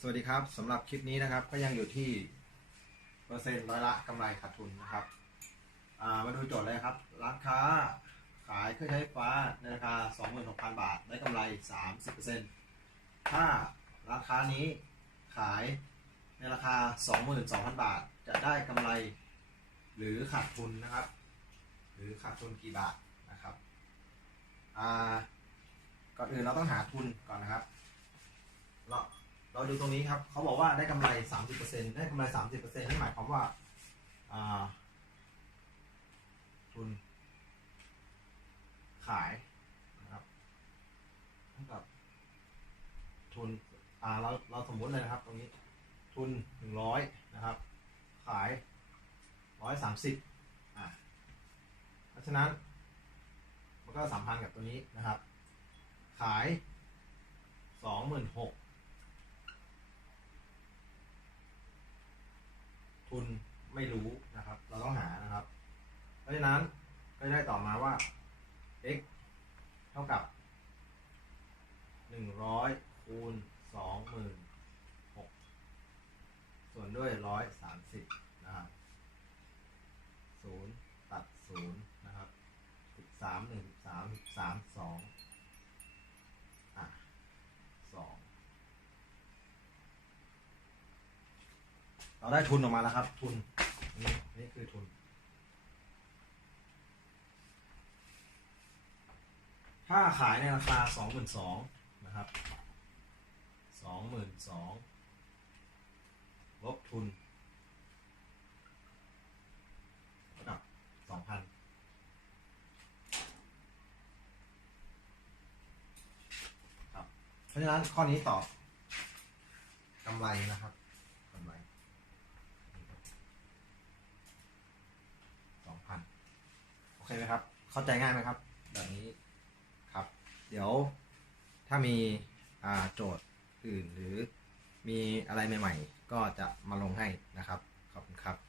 สวัสดีครับสำหรับคลิปนี้นะครับ ก็ยังอยู่ที่เปอร์เซ็นต์ร้อยละกำไรขาดทุนนะครับามาดูโจทย์เลยครับ ร้านค้าขายเครื่องใช้ไฟฟ้าในราคา 26,000 บาท ได้กำไร 30%ถ้าร้านค้านี้ขายในราคา 22,000 บาท จะได้กำไรหรือขาดทุนนะครับ หรือขาดทุนกี่บาทนะครับก่อนอื่นเราต้องหาทุนก่อนนะครับเรา เราดูตรงนี้ครับ เขาบอกว่าได้กำไร30%ได้กำไร30%นั่นหมายความว่า อ่า ทุน ขายนะครับเท่ากับ ทุน อ่า เรา เราสมมติเลยนะครับ ตรงนี้ ทุน100นะครับ ขาย130อ่า เพราะฉะนั้น มันก็สัมพันธ์กับตัวนี้นะครับ ขาย26,000ทุนหก ไม่รู้นะครับ เราต้องหานะครับ เพราะฉะนั้นก็ได้ต่อมาว่า x เท่ากับ 100 คูณ 26,000ส่วนด้วย 130 นะครับ 0 ตัด 0 นะครับ 13 1 13 13 2อะ2เราได้ทุนออกมาแล้วครับ ทุน นี่นี่คือทุน ถ้าขายในราคาสองหมื่นสองนะครับสองหมื่นสองลบทุนกับสองพันครับ เพราะฉะนั้นข้อนี้ตอบกำไรนะครับกำไร สองพันโอ เคไหมครับ เข้าใจง่ายไหมครับ แบบนี้ครับ เดี๋ยวถ้ามีอ่าโจทย์อื่นหรือมีอะไรใหม่ ๆ ก็จะมาลงให้นะครับ ขอบคุณครับ